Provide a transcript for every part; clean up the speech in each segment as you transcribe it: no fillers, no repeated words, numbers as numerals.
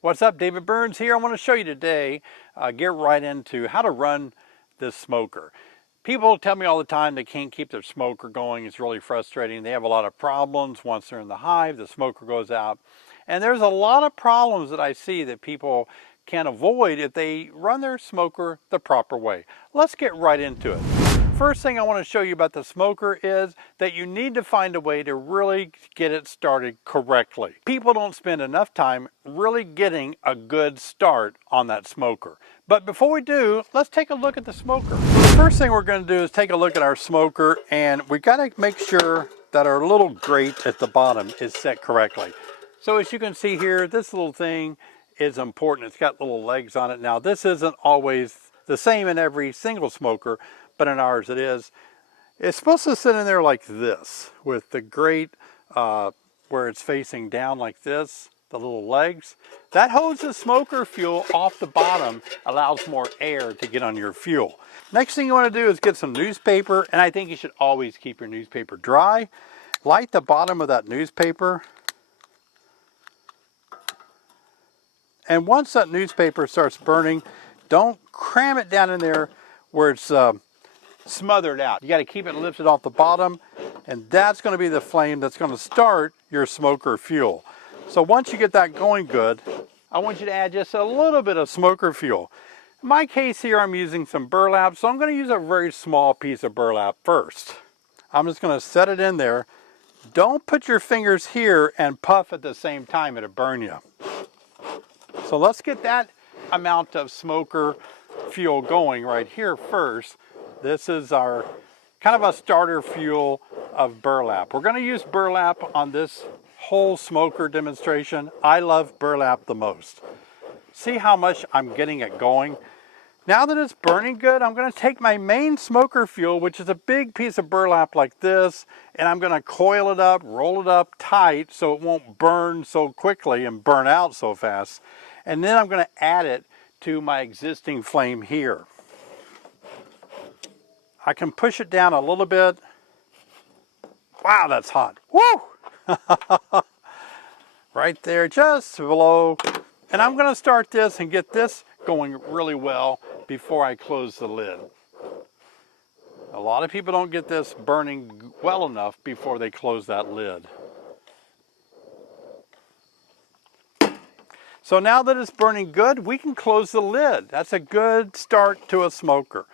What's up, David Burns here. I want to show you today, get right into how to run this smoker. People tell me all the time they can't keep their smoker going. It's really frustrating. They have a lot of problems. Once they're in the hive, the smoker goes out. And there's a lot of problems that I see that people can avoid if they run their smoker the proper way. Let's get right into it. First thing I want to show you about the smoker is that you need to find a way to really get it started correctly. People don't spend enough time really getting a good start on that smoker. But before we do, let's take a look at the smoker. The first thing we're going to do is take a look at our smoker, and we got to make sure that our little grate at the bottom is set correctly. So as you can see here, this little thing is important. It's got little legs on it. Now this isn't always the same in every single smoker, but in ours it is. It's supposed to sit in there like this, with the grate where it's facing down like this, the little legs. That holds the smoker fuel off the bottom, allows more air to get on your fuel. Next thing you want to do is get some newspaper, and I think you should always keep your newspaper dry. Light the bottom of that newspaper. And once that newspaper starts burning, don't cram it down in there where it's smothered out. You got to keep it lifted off the bottom, and that's going to be the flame that's going to start your smoker fuel. So once you get that going good, I want you to add just a little bit of smoker fuel. In my case here, I'm using some burlap, so I'm going to use a very small piece of burlap first. I'm just going to set it in there. Don't put your fingers here and puff at the same time, it'll burn you. So let's get that amount of smoker fuel going right here first. This is our kind of a starter fuel of burlap. We're going to use burlap on this whole smoker demonstration. I love burlap the most. See how much I'm getting it going? Now that it's burning good, I'm going to take my main smoker fuel, which is a big piece of burlap like this, and I'm going to coil it up, roll it up tight so it won't burn so quickly and burn out so fast. And then I'm going to add it to my existing flame here. I can push it down a little bit. Wow, that's hot. Woo! Right there, just below. And I'm going to start this and get this going really well before I close the lid. A lot of people don't get this burning well enough before they close that lid. So now that it's burning good, we can close the lid. That's a good start to a smoker.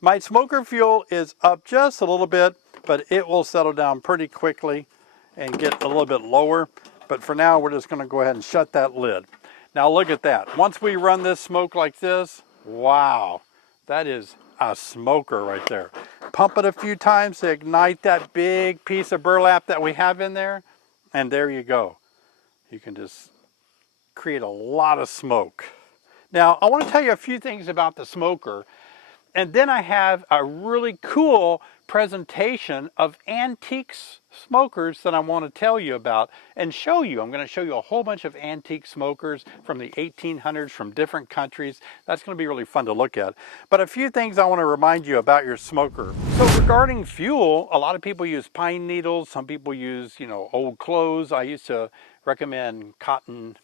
My smoker fuel is up just a little bit, but it will settle down pretty quickly and get a little bit lower. But for now, we're just going to go ahead and shut that lid. Now look at that. Once we run this smoke like this, wow, that is a smoker right there. Pump it a few times to ignite that big piece of burlap that we have in there, and there you go. You can just create a lot of smoke. Now, I want to tell you a few things about the smoker. And then I have a really cool presentation of antique smokers that I want to tell you about and show you. I'm going to show you a whole bunch of antique smokers from the 1800s from different countries. That's going to be really fun to look at. But a few things I want to remind you about your smoker. So regarding fuel, a lot of people use pine needles. Some people use, old clothes. I used to recommend cotton,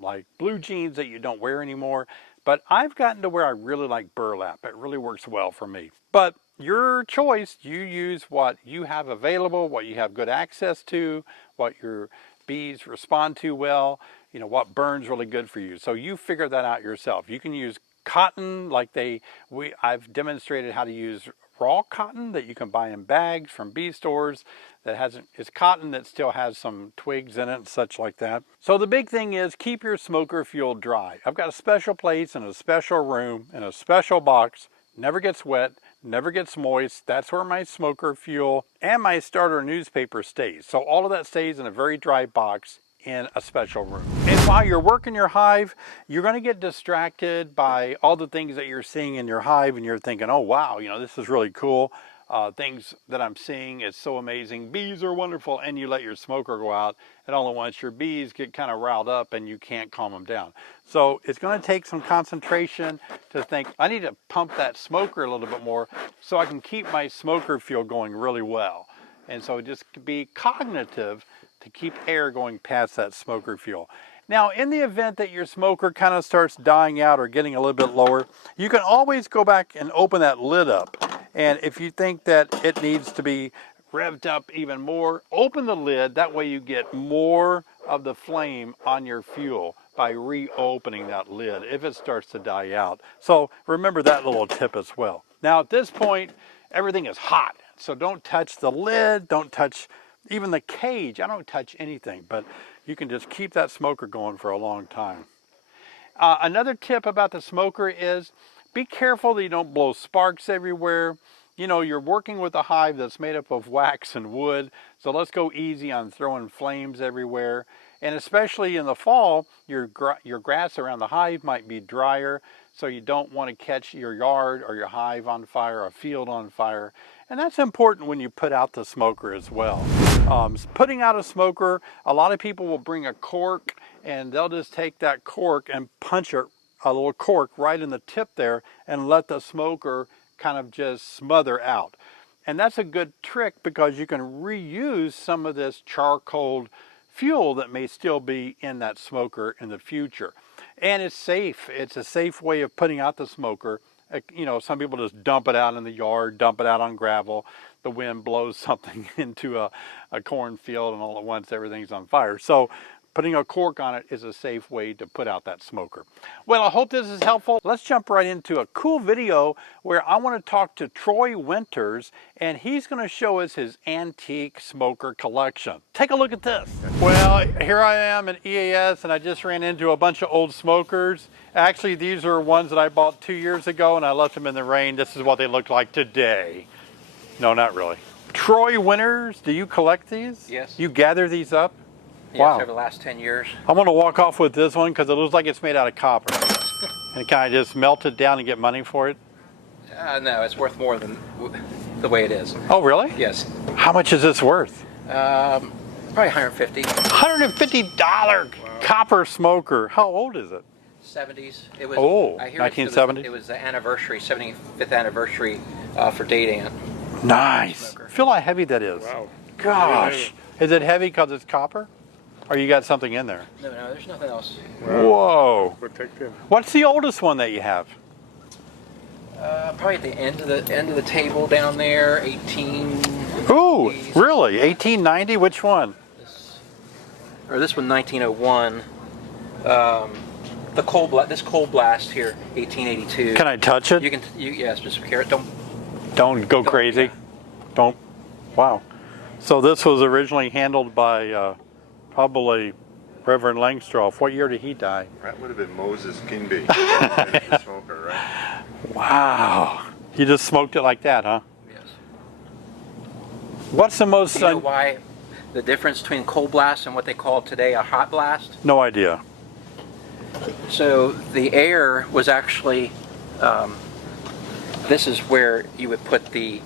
like blue jeans that you don't wear anymore. But I've gotten to where I really like burlap. It really works well for me. But your choice, you use what you have available, what you have good access to, what your bees respond to well, what burns really good for you. So you figure that out yourself. You can use cotton I've demonstrated how to use raw cotton that you can buy in bags from bee stores it's cotton that still has some twigs in it and such like that. So the big thing is keep your smoker fuel dry. I've got a special place in a special room in a special box. Never gets wet, never gets moist. That's where my smoker fuel and my starter newspaper stays. So all of that stays in a very dry box in a special room. And while you're working your hive, you're going to get distracted by all the things that you're seeing in your hive, and you're thinking, oh wow, this is really cool. Things that I'm seeing is so amazing. Bees are wonderful, and you let your smoker go out, and all at once your bees get kind of riled up and you can't calm them down. So it's going to take some concentration to think, I need to pump that smoker a little bit more so I can keep my smoker fuel going really well. And so just be cognitive to keep air going past that smoker fuel. Now, in the event that your smoker kind of starts dying out or getting a little bit lower, you can always go back and open that lid up. And if you think that it needs to be revved up even more, open the lid. That way you get more of the flame on your fuel by reopening that lid if it starts to die out. So remember that little tip as well. Now at this point, everything is hot. So don't touch the lid, don't touch even the cage. I don't touch anything, but you can just keep that smoker going for a long time. Another tip about the smoker is be careful that you don't blow sparks everywhere. You know, you're working with a hive that's made up of wax and wood, so let's go easy on throwing flames everywhere. And especially in the fall, your grass around the hive might be drier, so you don't want to catch your yard or your hive on fire or a field on fire. And that's important when you put out the smoker as well. Putting out a smoker, a lot of people will bring a cork and they'll just take that cork and punch a little cork right in the tip there and let the smoker kind of just smother out. And that's a good trick because you can reuse some of this charcoal fuel that may still be in that smoker in the future. And it's safe. It's a safe way of putting out the smoker. You know, some people just dump it out in the yard, dump it out on gravel. The wind blows something into a cornfield and all at once everything's on fire. So putting a cork on it is a safe way to put out that smoker. Well, I hope this is helpful. Let's jump right into a cool video where I want to talk to Troy Winters, and he's going to show us his antique smoker collection. Take a look at this. Well, here I am at EAS, and I just ran into a bunch of old smokers. Actually, these are ones that I bought 2 years ago, and I left them in the rain. This is what they look like today. No, not really. Troy Winters, do you collect these? Yes. You gather these up? Yes, wow. Over the last 10 years. I'm going to walk off with this one because it looks like it's made out of copper. And can I just melt it down and get money for it? No, it's worth more than the way it is. Oh, really? Yes. How much is this worth? Probably $150. $150 copper smoker. How old is it? 70s. It was. Oh, I hear 1970? It was the anniversary, 75th anniversary for date ant. Nice. Smoker. Feel how heavy that is. Wow. Gosh. Is it heavy because it's copper? Or you got something in there? No, there's nothing else. Wow. Whoa. Protected. What's the oldest one that you have? Probably at the end of the table down there, 18. Ooh, really? 1890? Which one? This one, 1901. This cold blast here, 1882. Can I touch it? You can. Yes, just carrot. Don't go crazy. Don't. Wow. So this was originally handled by probably Reverend Langstroth. What year did he die? That would have been Moses Kingbee, smoker, right? Wow. You just smoked it like that, huh? Yes. What's the most... Do you know why the difference between cold blast and what they call today a hot blast? No idea. So the air was actually, this is where you would put the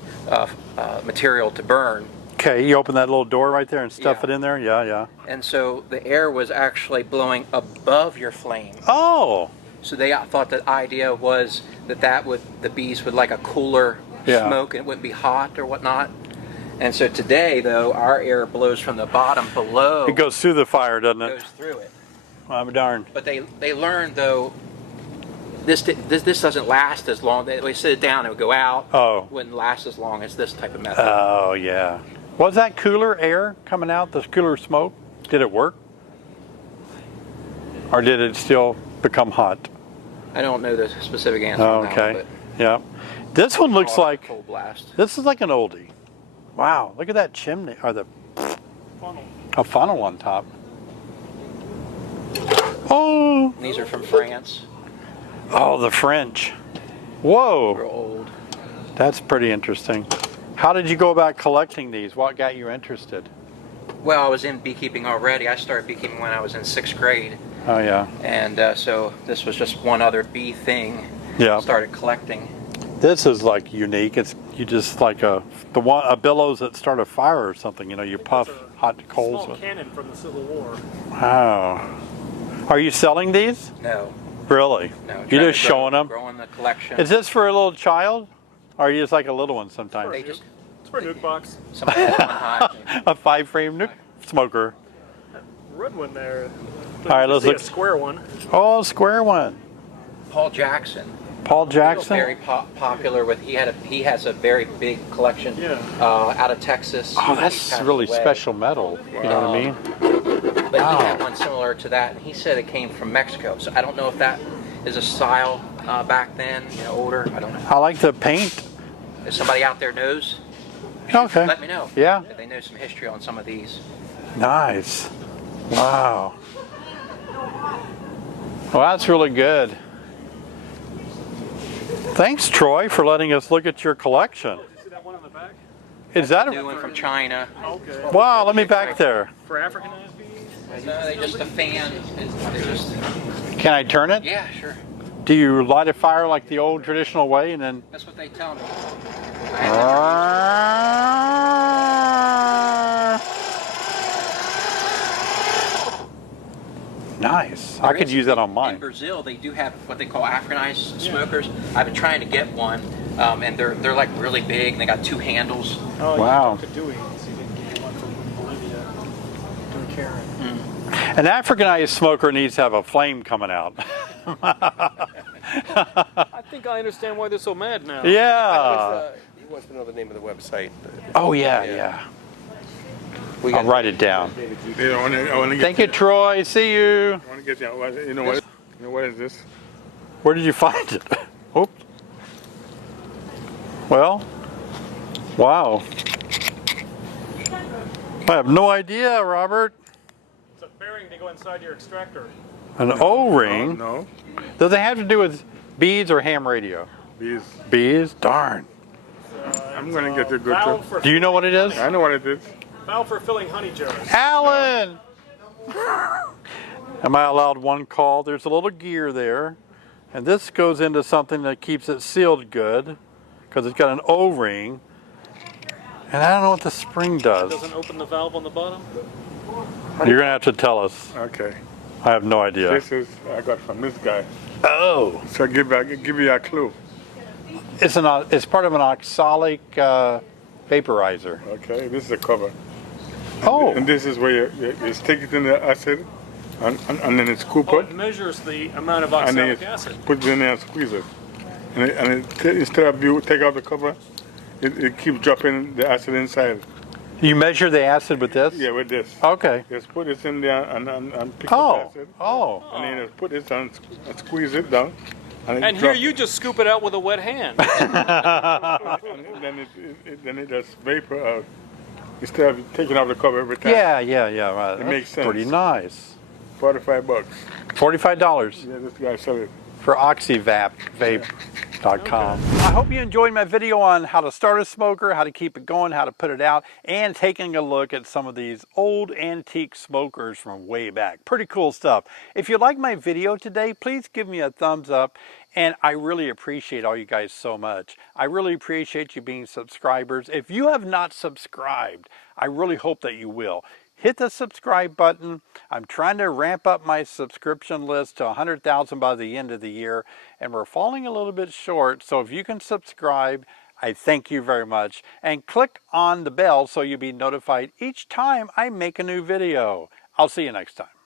material to burn. Okay, you open that little door right there and stuff Yeah. it in there? Yeah, yeah. And so the air was actually blowing above your flame. Oh! So they thought the idea was that the bees would like a cooler Yeah. smoke and it wouldn't be hot or whatnot. And so today, though, our air blows from the bottom below. It goes through the fire, doesn't it? Goes through it. I'm darned. But they learned, though, this doesn't last as long. They sit it down, it would go out. Oh. Wouldn't last as long as this type of method. Oh, yeah. Was that cooler air coming out, the cooler smoke? Did it work? Or did it still become hot? I don't know the specific answer on that Okay. one, Yeah. This one but looks like... cold blast. This is like an oldie. Wow, look at that chimney, or the Funnel. a funnel on top. Oh, And these are from France. oh, the French. Whoa, Real old. that's pretty interesting. How did you go about collecting these? What got you interested? Well, I was in beekeeping already. I started beekeeping when I was in 6th grade. Oh yeah, And so this was just one other bee thing. yeah. Started collecting. This is like unique. It's you just like a billows that start a fire or something. You know, you puff hot coals Small with. cannon from the Civil War. Wow. Are you selling these? No, Really? no. You're just showing them? Growing the collection. Is this for a little child? Or are you just like a little one sometimes? They just It's for a nuke box. somebody has one hive. A 5-frame nuke smoker. Red one there. All right, let's See look. a square one. Oh, square one. Paul Jackson. Paul Jackson. Very popular with. He has a very big collection. Yeah. Out of Texas. Oh, He that's passed really away. special metal. You know what I mean? But Wow. he had one similar to that, and he said it came from Mexico. So I don't know if that is a style back then, older. I don't know. I like the paint. If somebody out there knows, Okay. let me know. Yeah. If they know some history on some of these. Nice. Wow. Well, that's really good. Thanks, Troy, for letting us look at your collection. You see that one on the back? Is that New a... one from China. Okay. Wow, let me back there. For Africanized bees? No, they just a fan. They just. Can I turn it? Yeah, sure. Do you light a fire like the old traditional way and then... That's what they tell me. Nice. I could use that on In mine. Brazil, they do have what they call Africanized smokers. I've been trying to get one, and they're like really big. And they got 2 handles. Oh, Wow. you talked to Dewey. See if you can get one from Bolivia. Dewey Karen. An Africanized smoker needs to have a flame coming out. I think I understand why they're so mad now. Yeah. He wants to know the name of the website. Oh, yeah. We I'll got- write it down. Yeah, I want to get. Thank you, Troy. See you. I want to get that. You know what? You know what is this? Where did you find it? Oops. Well, wow. I have no idea, Robert. It's a bearing to go inside your extractor. An O-ring. No. Does it have to do with beads or ham radio? Bees. Bees? Darn. I'm going to get the good Valve too. for Do you know what it is? I know what it is. valve for filling honey jars. Alan! Am I allowed one call? There's a little gear there. And this goes into something that keeps it sealed good because it's got an O-ring. And I don't know what the spring does. Doesn't open the valve on the bottom. You're going to have to tell us. Okay. I have no idea. This is I got from this guy. Oh. So give you a clue. It's part of an oxalic vaporizer. Okay. This is the cover. Oh. And this is where you stick it in the acid, and then it's scoop Oh, up, it measures the amount of and then oxalic you acid. put it in there and squeeze it. Instead of you take out the cover, it keeps dropping the acid inside. You measure the acid with this? Yeah, with this. Okay. Just put this in there and pick up the acid. Oh. And then just put this and squeeze it down. And And here you just scoop it out with a wet hand. and then it just vapor out. Instead of taking off the cover every time. Yeah. Right. That's makes sense. pretty nice. $45. $45 Yeah, this guy sell it. for oxyvape.com. I hope you enjoyed my video on how to start a smoker, how to keep it going, how to put it out, and taking a look at some of these old antique smokers from way back. Pretty cool stuff. If you like my video today, please give me a thumbs up. And I really appreciate all you guys so much. I really appreciate you being subscribers. If you have not subscribed, I really hope that you will. Hit the subscribe button. I'm trying to ramp up my subscription list to 100,000 by the end of the year, and we're falling a little bit short. So if you can subscribe, I thank you very much. And click on the bell so you'll be notified each time I make a new video. I'll see you next time.